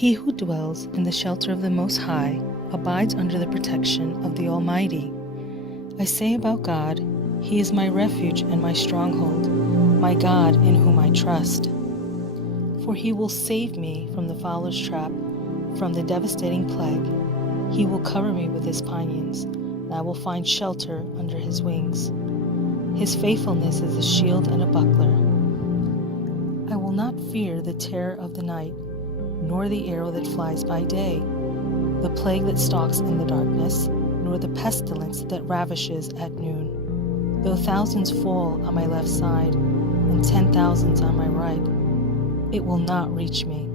He who dwells in the shelter of the Most High abides under the protection of the Almighty. I say about God, He is my refuge and my stronghold, my God in whom I trust. For He will save me from the fowler's trap, from the devastating plague. He will cover me with His pinions, and I will find shelter under His wings. His faithfulness is a shield and a buckler. I will not fear the terror of the night, nor the arrow that flies by day, the plague that stalks in the darkness, nor the pestilence that ravishes at noon. Though thousands fall on my left side, and 10,000s on my right, it will not reach me.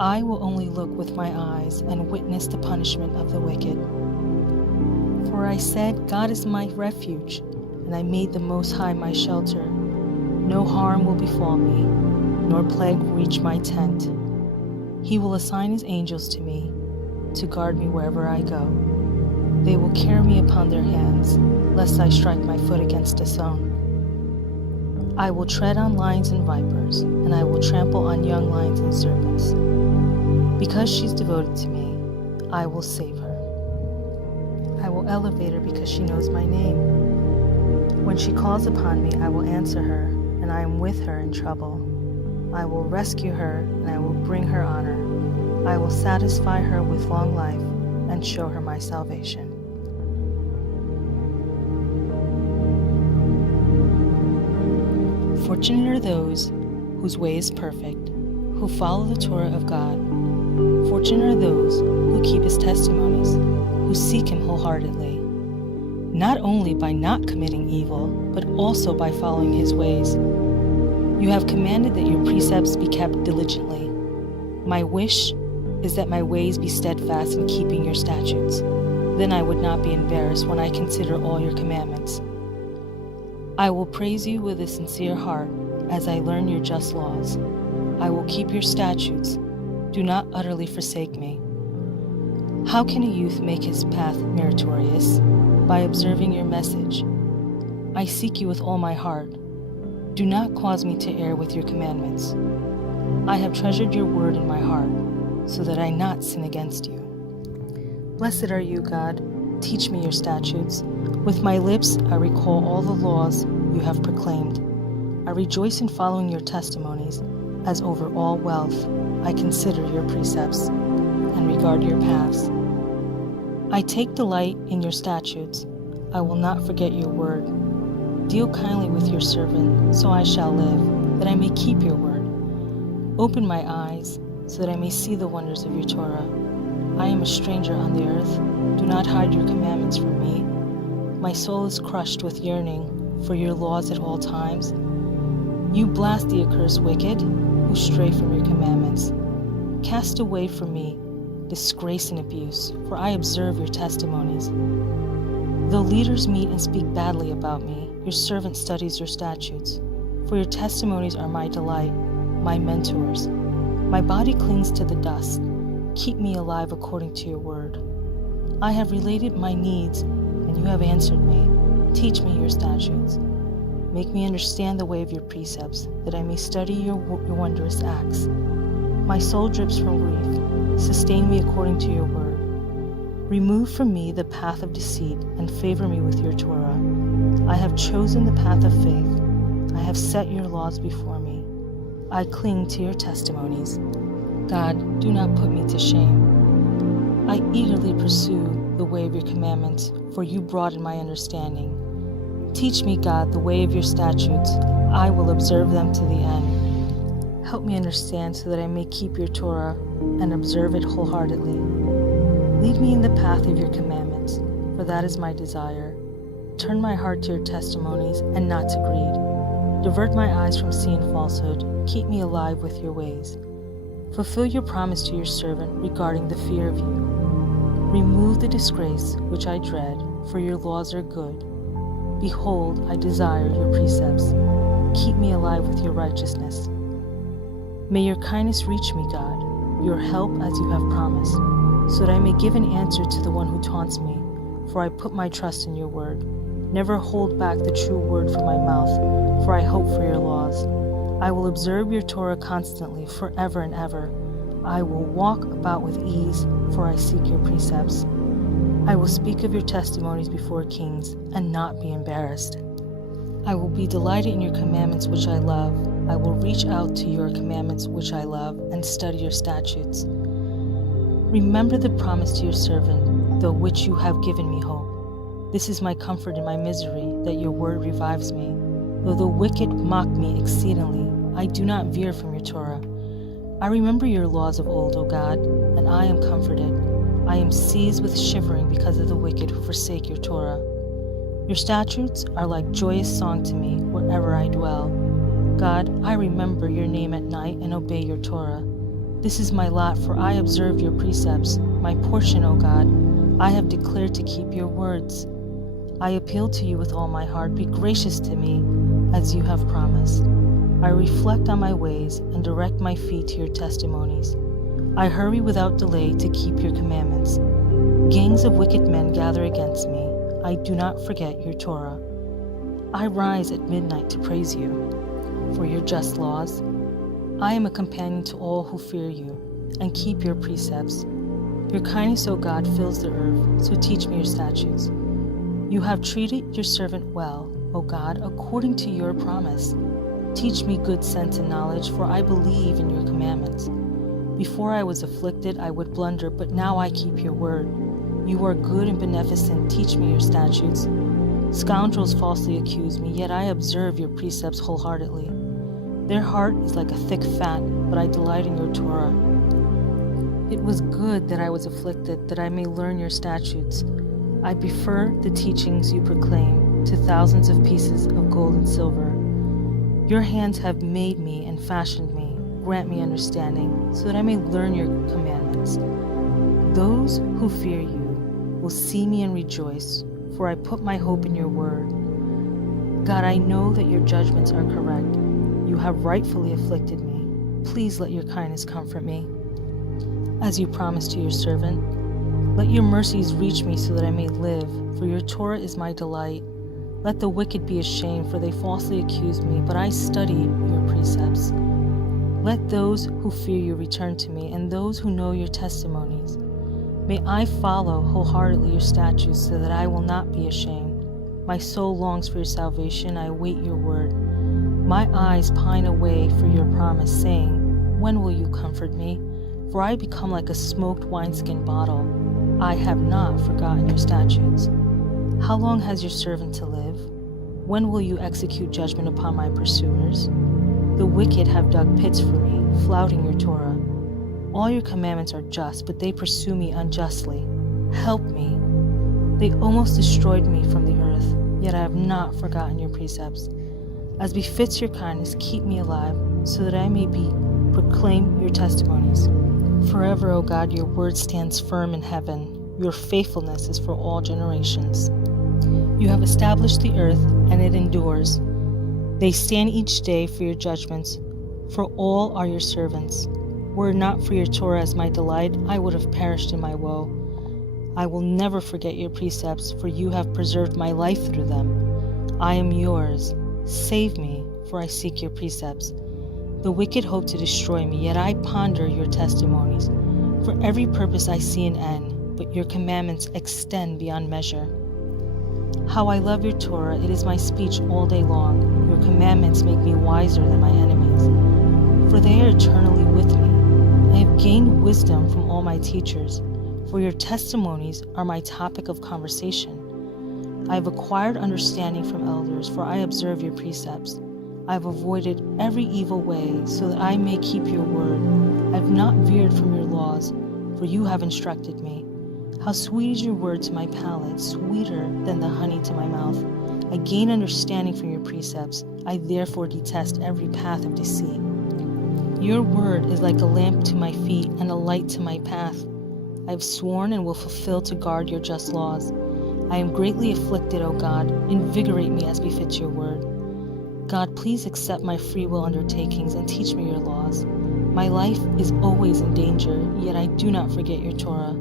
I will only look with my eyes and witness the punishment of the wicked. For I said, God is my refuge, and I made the Most High my shelter. No harm will befall me, nor plague reach my tent. He will assign His angels to me, to guard me wherever I go. They will carry me upon their hands, lest I strike my foot against a stone. I will tread on lions and vipers, and I will trample on young lions and serpents. Because she's devoted to me, I will save her. I will elevate her because she knows my name. When she calls upon me, I will answer her, and I am with her in trouble. I will rescue her, and I will bring her honor. I will satisfy her with long life and show her my salvation. Fortunate are those whose way is perfect, who follow the Torah of God. Fortunate are those who keep His testimonies, who seek Him wholeheartedly, not only by not committing evil, but also by following His ways. You have commanded that your precepts be kept diligently. My wish is that my ways be steadfast in keeping your statutes. Then I would not be embarrassed when I consider all your commandments. I will praise you with a sincere heart as I learn your just laws. I will keep your statutes. Do not utterly forsake me. How can a youth make his path meritorious? By observing your message. I seek you with all my heart. Do not cause me to err with your commandments. I have treasured your word in my heart, so that I not sin against you. Blessed are you, God. Teach me your statutes. With my lips I recall all the laws you have proclaimed. I rejoice in following your testimonies, as over all wealth I consider your precepts and regard your paths. I take delight in your statutes. I will not forget your word. Deal kindly with your servant, so I shall live, that I may keep your word. Open my eyes, so that I may see the wonders of your Torah. I am a stranger on the earth. Do not hide your commandments from me. My soul is crushed with yearning for your laws at all times. You blast the accursed wicked, who stray from your commandments. Cast away from me disgrace and abuse, for I observe your testimonies. Though leaders meet and speak badly about me, your servant studies your statutes. For your testimonies are my delight, my mentors. My body clings to the dust. Keep me alive according to your word. I have related my needs, and you have answered me. Teach me your statutes. Make me understand the way of your precepts, that I may study your wondrous acts. My soul drips from grief. Sustain me according to your word. Remove from me the path of deceit, and favor me with your Torah. I have chosen the path of faith. I have set your laws before me. I cling to your testimonies. God, do not put me to shame. I eagerly pursue the way of your commandments, for you broaden my understanding. Teach me, God, the way of your statutes. I will observe them to the end. Help me understand so that I may keep your Torah and observe it wholeheartedly. Lead me in the path of your commandments, for that is my desire. Turn my heart to your testimonies and not to greed. Divert my eyes from seeing falsehood. Keep me alive with your ways. Fulfill your promise to your servant regarding the fear of you. Remove the disgrace which I dread, for your laws are good. Behold, I desire your precepts. Keep me alive with your righteousness. May your kindness reach me, God, your help as you have promised, so that I may give an answer to the one who taunts me, for I put my trust in your word. Never hold back the true word from my mouth, for I hope for your laws. I will observe your Torah constantly, forever and ever. I will walk about with ease, for I seek your precepts. I will speak of your testimonies before kings and not be embarrassed. I will be delighted in your commandments which I love. I will reach out to your commandments which I love and study your statutes. Remember the promise to your servant, through which you have given me hope. This is my comfort in my misery, that your word revives me. Though the wicked mock me exceedingly, I do not veer from your Torah. I remember your laws of old, O God, and I am comforted. I am seized with shivering because of the wicked who forsake your Torah. Your statutes are like joyous song to me wherever I dwell. God, I remember your name at night and obey your Torah. This is my lot, for I observe your precepts. My portion, O God, I have declared to keep your words. I appeal to you with all my heart. Be gracious to me, as you have promised. I reflect on my ways and direct my feet to your testimonies. I hurry without delay to keep your commandments. Gangs of wicked men gather against me. I do not forget your Torah. I rise at midnight to praise you for your just laws. I am a companion to all who fear you and keep your precepts. Your kindness, O God, fills the earth, so teach me your statutes. You have treated your servant well, O God, according to your promise. Teach me good sense and knowledge, for I believe in your commandments. Before I was afflicted, I would blunder, but now I keep your word. You are good and beneficent. Teach me your statutes. Scoundrels falsely accuse me, yet I observe your precepts wholeheartedly. Their heart is like a thick fat, but I delight in your Torah. It was good that I was afflicted, that I may learn your statutes. I prefer the teachings you proclaim to thousands of pieces of gold and silver. Your hands have made me and fashioned me. Grant me understanding, so that I may learn your commandments. Those who fear you will see me and rejoice, for I put my hope in your word. God, I know that your judgments are correct. You have rightfully afflicted me. Please let your kindness comfort me. As you promised to your servant, let your mercies reach me so that I may live, for your Torah is my delight. Let the wicked be ashamed, for they falsely accuse me, but I study your precepts. Let those who fear you return to me, and those who know your testimonies. May I follow wholeheartedly your statutes, so that I will not be ashamed. My soul longs for your salvation. I await your word. My eyes pine away for your promise, saying, when will you comfort me? For I become like a smoked wineskin bottle. I have not forgotten your statutes. How long has your servant to live? When will you execute judgment upon my pursuers? The wicked have dug pits for me, flouting your Torah. All your commandments are just, but they pursue me unjustly. Help me. They almost destroyed me from the earth, yet I have not forgotten your precepts. As befits your kindness, keep me alive, so that I may proclaim your testimonies. Forever, O God, your word stands firm in heaven. Your faithfulness is for all generations. You have established the earth, and it endures. They stand each day for your judgments, for all are your servants. Were it not for your Torah as my delight, I would have perished in my woe. I will never forget your precepts, for you have preserved my life through them. I am yours. Save me, for I seek your precepts. The wicked hope to destroy me, yet I ponder your testimonies. For every purpose I see an end, but your commandments extend beyond measure. How I love your Torah, it is my speech all day long. Your commandments make me wiser than my enemies, for they are eternally with me. I have gained wisdom from all my teachers, for your testimonies are my topic of conversation. I have acquired understanding from elders, for I observe your precepts. I have avoided every evil way, so that I may keep your word. I have not veered from your laws, for you have instructed me. How sweet is your word to my palate, sweeter than the honey to my mouth. I gain understanding from your precepts. I therefore detest every path of deceit. Your word is like a lamp to my feet and a light to my path. I have sworn and will fulfill to guard your just laws. I am greatly afflicted, O God. Invigorate me as befits your word. God, please accept my free will undertakings and teach me your laws. My life is always in danger, yet I do not forget your Torah.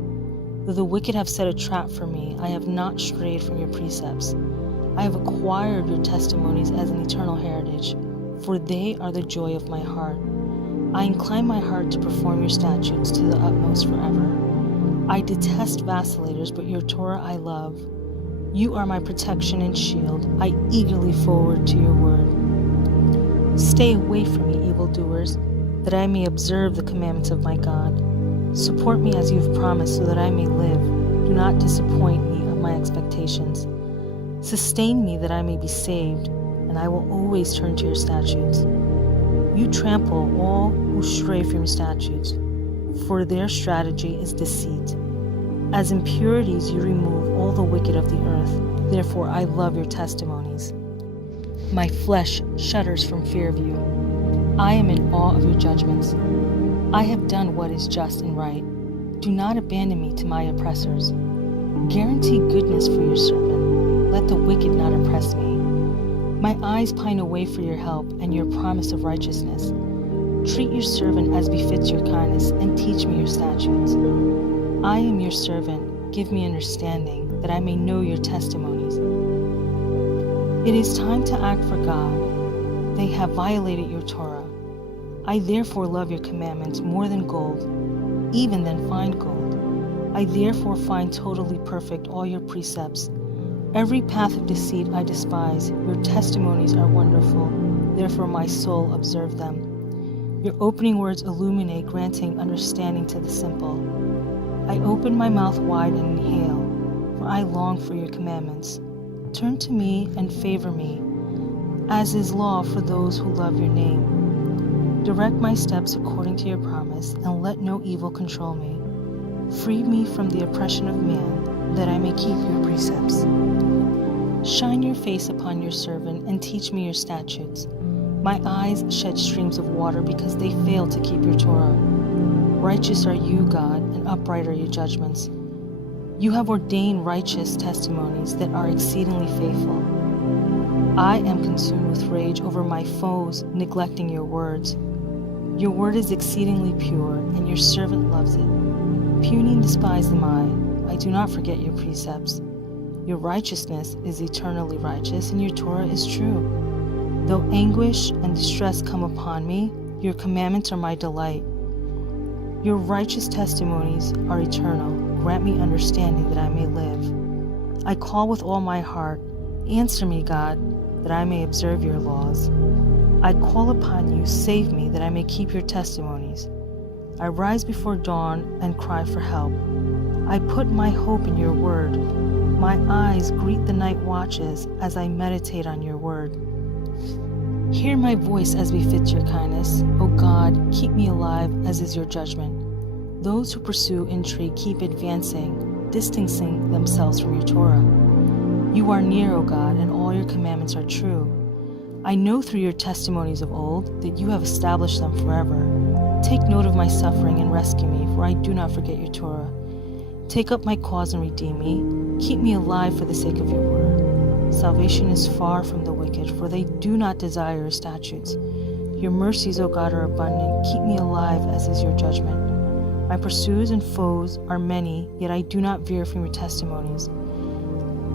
Though the wicked have set a trap for me, I have not strayed from your precepts. I have acquired your testimonies as an eternal heritage, for they are the joy of my heart. I incline my heart to perform your statutes to the utmost forever. I detest vacillators, but your Torah I love. You are my protection and shield. I eagerly forward to your word. Stay away from me, evildoers, that I may observe the commandments of my God. Support me as you have promised, so that I may live. Do not disappoint me of my expectations. Sustain me that I may be saved, and I will always turn to your statutes. You trample all who stray from your statutes, for their strategy is deceit. As impurities you remove all the wicked of the earth. Therefore I love your testimonies. My flesh shudders from fear of you. I am in awe of your judgments. I have done what is just and right. Do not abandon me to my oppressors. Guarantee goodness for your servant. Let the wicked not oppress me. My eyes pine away for your help and your promise of righteousness. Treat your servant as befits your kindness, and teach me your statutes. I am your servant. Give me understanding, that I may know your testimonies. It is time to act for God. They have violated your Torah. I therefore love your commandments more than gold, even than fine gold. I therefore find totally perfect all your precepts. Every path of deceit I despise. Your testimonies are wonderful. Therefore my soul observed them. Your opening words illuminate, granting understanding to the simple. I open my mouth wide and inhale, for I long for your commandments. Turn to me and favor me, as is law for those who love your name. Direct my steps according to your promise, and let no evil control me. Free me from the oppression of man, that I may keep your precepts. Shine your face upon your servant, and teach me your statutes. My eyes shed streams of water because they fail to keep your Torah. Righteous are you, God, and upright are your judgments. You have ordained righteous testimonies that are exceedingly faithful. I am consumed with rage over my foes, neglecting your words. Your word is exceedingly pure, and your servant loves it. Puny and despised am I do not forget your precepts. Your righteousness is eternally righteous, and your Torah is true. Though anguish and distress come upon me, your commandments are my delight. Your righteous testimonies are eternal. Grant me understanding that I may live. I call with all my heart. Answer me, God, that I may observe your laws. I call upon you. Save me, that I may keep your testimonies. I rise before dawn and cry for help. I put my hope in your word. My eyes greet the night watches as I meditate on your word. Hear my voice as befits your kindness. O God, keep me alive as is your judgment. Those who pursue intrigue keep advancing, distancing themselves from your Torah. You are near, O God, and all your commandments are true. I know through your testimonies of old that you have established them forever. Take note of my suffering and rescue me, for I do not forget your Torah. Take up my cause and redeem me. Keep me alive for the sake of your word. Salvation is far from the wicked, for they do not desire your statutes. Your mercies, O God, are abundant. Keep me alive as is your judgment. My pursuers and foes are many, yet I do not veer from your testimonies.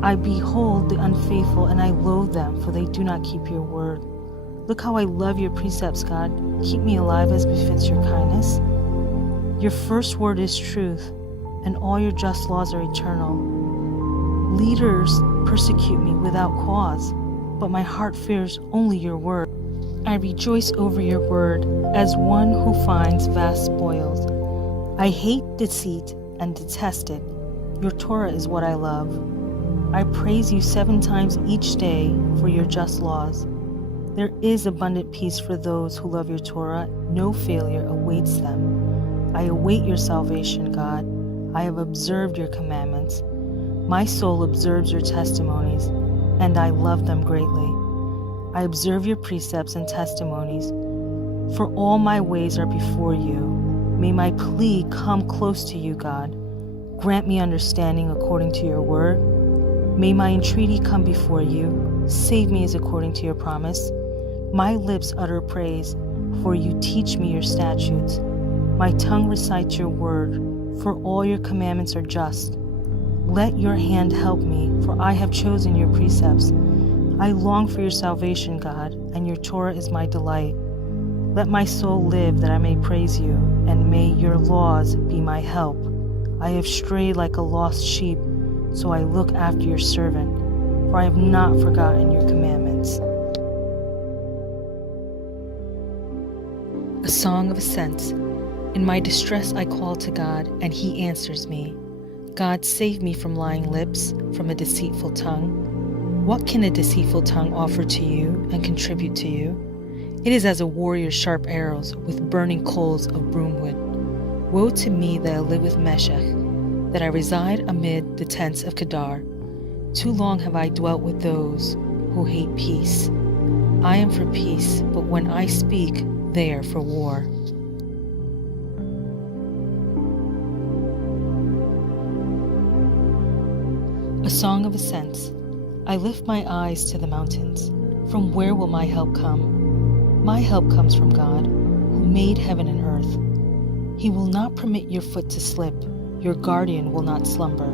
I behold the unfaithful, and I loathe them, for they do not keep your word. Look how I love your precepts, God. Keep me alive as befits your kindness. Your first word is truth, and all your just laws are eternal. Leaders persecute me without cause, but my heart fears only your word. I rejoice over your word as one who finds vast spoils. I hate deceit and detest it. Your Torah is what I love. I praise you 7 times each day for your just laws. There is abundant peace for those who love your Torah. No failure awaits them. I await your salvation, God. I have observed your commandments. My soul observes your testimonies, and I love them greatly. I observe your precepts and testimonies, for all my ways are before you. May my plea come close to you, God. Grant me understanding according to your word. May my entreaty come before you. Save me as according to your promise. My lips utter praise, for you teach me your statutes. My tongue recites your word, for all your commandments are just. Let your hand help me, for I have chosen your precepts. I long for your salvation, God, and your Torah is my delight. Let my soul live that I may praise you, and may your laws be my help. I have strayed like a lost sheep, so I look after your servant, for I have not forgotten your commandments. A Song of Ascents. In my distress I call to God, and he answers me. God, save me from lying lips, from a deceitful tongue. What can a deceitful tongue offer to you and contribute to you? It is as a warrior's sharp arrows with burning coals of broomwood. Woe to me that I live with Meshech, that I reside amid the tents of Kedar. Too long have I dwelt with those who hate peace. I am for peace, but when I speak, they are for war. A Song of Ascents. I lift my eyes to the mountains. From where will my help come? My help comes from God, who made heaven and earth. He will not permit your foot to slip. Your guardian will not slumber.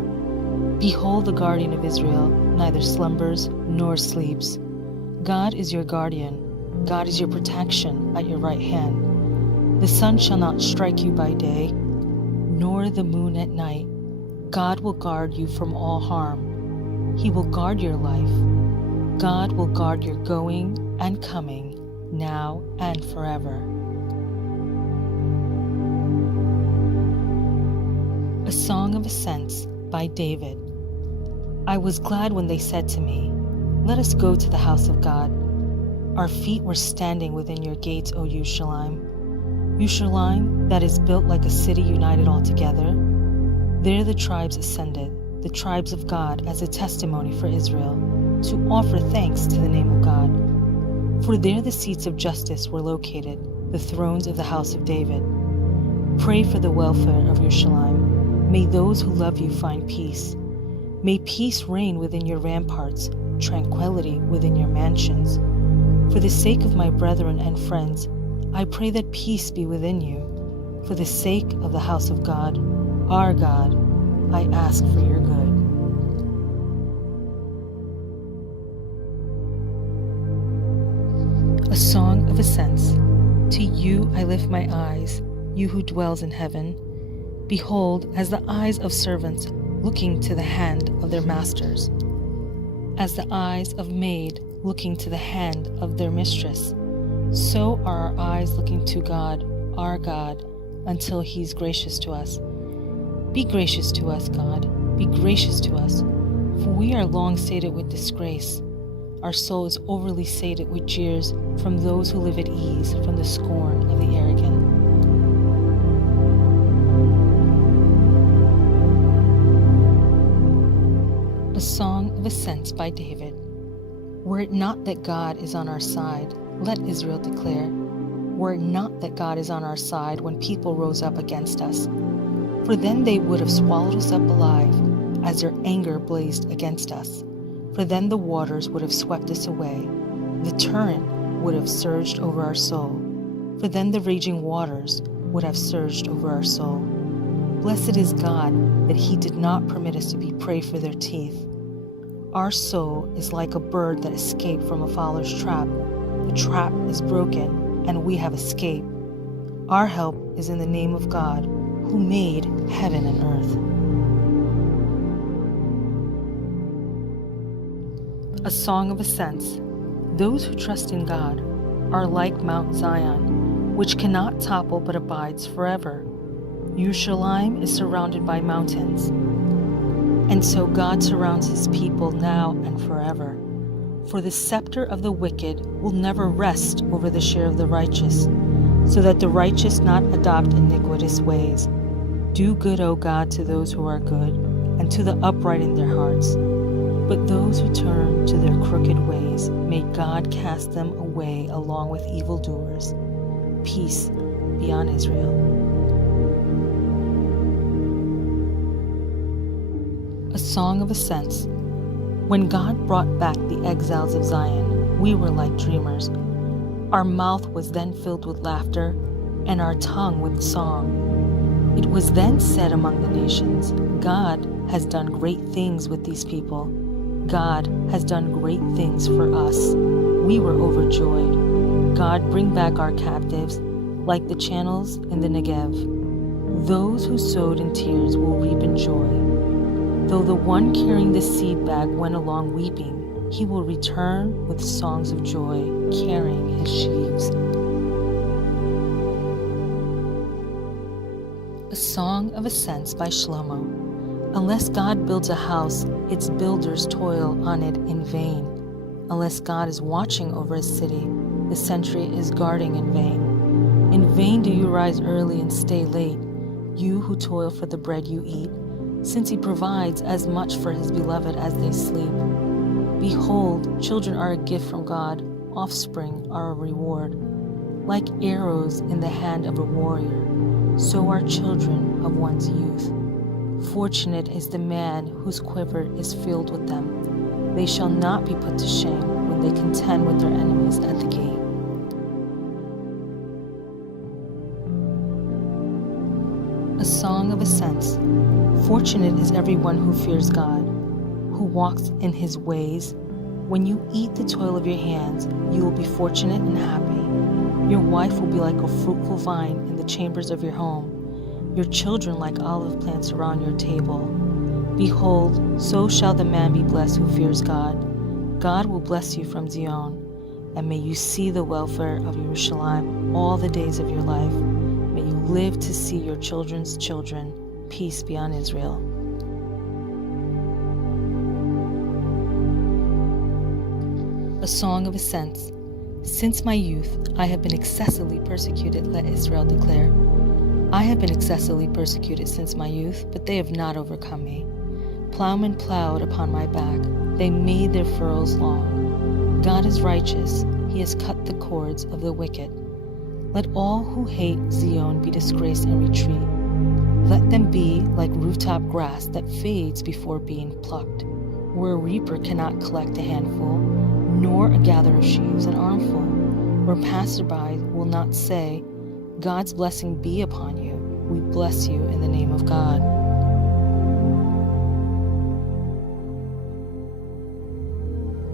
Behold, the guardian of Israel neither slumbers nor sleeps. God is your guardian. God is your protection at your right hand. The sun shall not strike you by day, nor the moon at night. God will guard you from all harm. He will guard your life. God will guard your going and coming, now and forever. A Song of Ascents by David. I was glad when they said to me, "Let us go to the house of God." Our feet were standing within your gates, O Yerushalayim. Yerushalayim, that is built like a city united altogether. There the tribes ascended, the tribes of God, as a testimony for Israel, to offer thanks to the name of God. For there the seats of justice were located, the thrones of the house of David. Pray for the welfare of Yerushalayim. May those who love you find peace. May peace reign within your ramparts, tranquility within your mansions. For the sake of my brethren and friends, I pray that peace be within you. For the sake of the house of God, our God, I ask for your good. A Song of Ascents. To you I lift my eyes, you who dwells in heaven. Behold, as the eyes of servants looking to the hand of their masters, as the eyes of maid looking to the hand of their mistress, so are our eyes looking to God, our God, until he is gracious to us. Be gracious to us, God, be gracious to us, for we are long sated with disgrace. Our soul is overly sated with jeers from those who live at ease, from the scorn of the arrogant. A Song of Ascents by David. Were it not that God is on our side, let Israel declare. Were it not that God is on our side when people rose up against us, for then they would have swallowed us up alive, as their anger blazed against us. For then the waters would have swept us away, the torrent would have surged over our soul. For then the raging waters would have surged over our soul. Blessed is God that he did not permit us to be prey for their teeth. Our soul is like a bird that escaped from a fowler's trap. The trap is broken, and we have escaped. Our help is in the name of God, who made heaven and earth. A Song of Ascents. Those who trust in God are like Mount Zion, which cannot topple but abides forever. Yerushalayim is surrounded by mountains, and so God surrounds his people now and forever. For the scepter of the wicked will never rest over the share of the righteous, so that the righteous not adopt iniquitous ways. Do good, O God, to those who are good, and to the upright in their hearts. But those who turn to their crooked ways, may God cast them away along with evildoers. Peace be on Israel. A Song of Ascents. When God brought back the exiles of Zion, we were like dreamers. Our mouth was then filled with laughter, and our tongue with song. It was then said among the nations, God has done great things with these people. God has done great things for us. We were overjoyed. God, bring back our captives, like the channels in the Negev. Those who sowed in tears will reap in joy. Though the one carrying the seed bag went along weeping, he will return with songs of joy, carrying his sheaves. A Song of Ascents by Shlomo. Unless God builds a house, its builders toil on it in vain. Unless God is watching over a city, the sentry is guarding in vain. In vain do you rise early and stay late, you who toil for the bread you eat, since he provides as much for his beloved as they sleep. Behold, children are a gift from God, offspring are a reward. Like arrows in the hand of a warrior, so are children of one's youth. Fortunate is the man whose quiver is filled with them. They shall not be put to shame when they contend with their enemies at the gate. A Song of Ascents. Fortunate is everyone who fears God, who walks in his ways. When you eat the toil of your hands, you will be fortunate and happy. Your wife will be like a fruitful vine in the chambers of your home, your children like olive plants around your table. Behold, so shall the man be blessed who fears God. God will bless you from Zion, and may you see the welfare of Jerusalem all the days of your life. May you live to see your children's children. Peace be on Israel. A Song of Ascents. Since my youth, I have been excessively persecuted, let Israel declare. I have been excessively persecuted since my youth, but they have not overcome me. Plowmen plowed upon my back. They made their furrows long. God is righteous. He has cut the cords of the wicked. Let all who hate Zion be disgraced and retreat. Let them be like rooftop grass that fades before being plucked, where a reaper cannot collect a handful, nor a gatherer of sheaves an armful, where passerby will not say, God's blessing be upon you. We bless you in the name of God.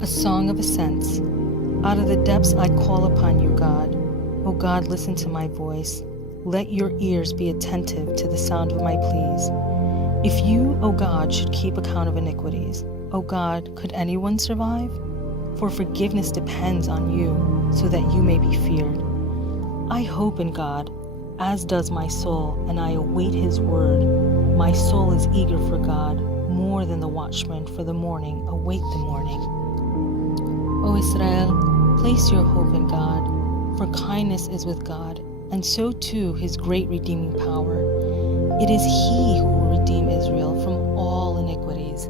A Song of Ascents. Out of the depths I call upon you, God. O God, listen to my voice. Let your ears be attentive to the sound of my pleas. If you, O God, should keep account of iniquities, O God, could anyone survive? For forgiveness depends on you, so that you may be feared. I hope in God, as does my soul, and I await his word. My soul is eager for God, more than the watchmen for the morning await the morning. O Israel, place your hope in God, for kindness is with God, and so too his great redeeming power. It is he who will redeem Israel from all iniquities.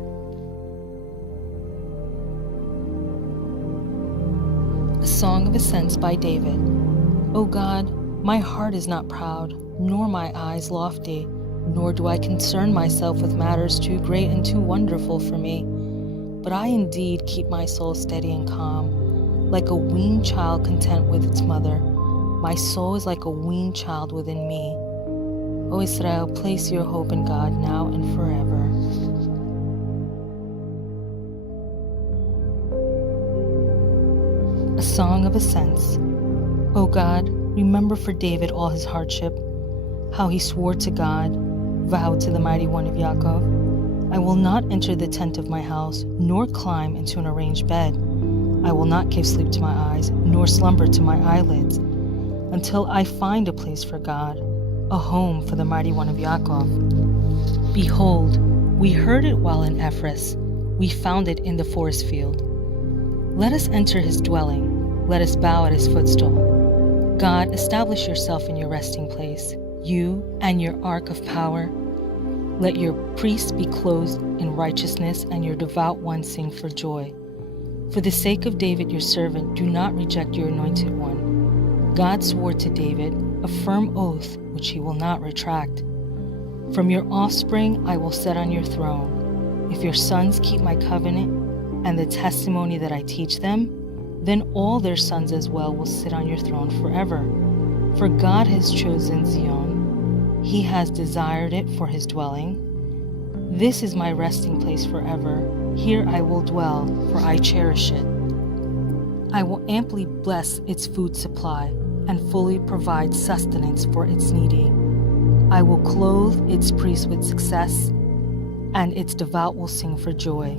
A Song of Ascents by David. O God, my heart is not proud, nor my eyes lofty, nor do I concern myself with matters too great and too wonderful for me. But I indeed keep my soul steady and calm, like a weaned child content with its mother. My soul is like a weaned child within me. O Israel, place your hope in God now and forever. A Song of Ascents. O God, remember for David all his hardship, how he swore to God, vowed to the mighty one of Yaakov, I will not enter the tent of my house, nor climb into an arranged bed. I will not give sleep to my eyes, nor slumber to my eyelids, until I find a place for God, a home for the mighty one of Yaakov. Behold, we heard it while in Ephraim, we found it in the forest field. Let us enter his dwelling, let us bow at his footstool. God, establish yourself in your resting place, you and your ark of power. Let your priests be clothed in righteousness, and your devout ones sing for joy. For the sake of David your servant, do not reject your anointed one. God swore to David a firm oath which he will not retract. From your offspring I will set on your throne. If your sons keep my covenant and the testimony that I teach them, then all their sons as well will sit on your throne forever. For God has chosen Zion. He has desired it for his dwelling. This is my resting place forever. Here I will dwell, for I cherish it. I will amply bless its food supply and fully provide sustenance for its needy. I will clothe its priests with success, and its devout will sing for joy.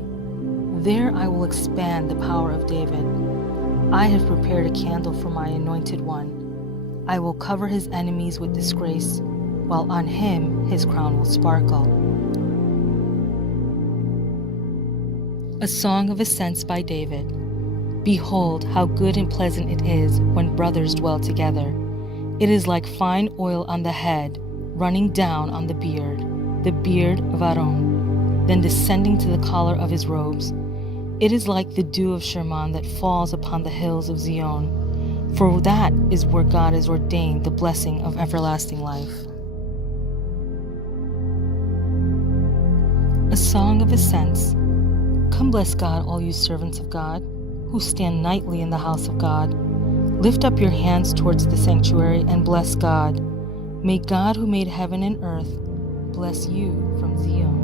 There I will expand the power of David. I have prepared a candle for my anointed one. I will cover his enemies with disgrace, while on him his crown will sparkle. A Song of Ascents by David. Behold, how good and pleasant it is when brothers dwell together. It is like fine oil on the head, running down on the beard of Aaron, then descending to the collar of his robes. It is like the dew of Sherman that falls upon the hills of Zion, for that is where God has ordained the blessing of everlasting life. A Song of Ascents. Come bless God, all you servants of God, who stand nightly in the house of God. Lift up your hands towards the sanctuary and bless God. May God, who made heaven and earth, bless you from Zion.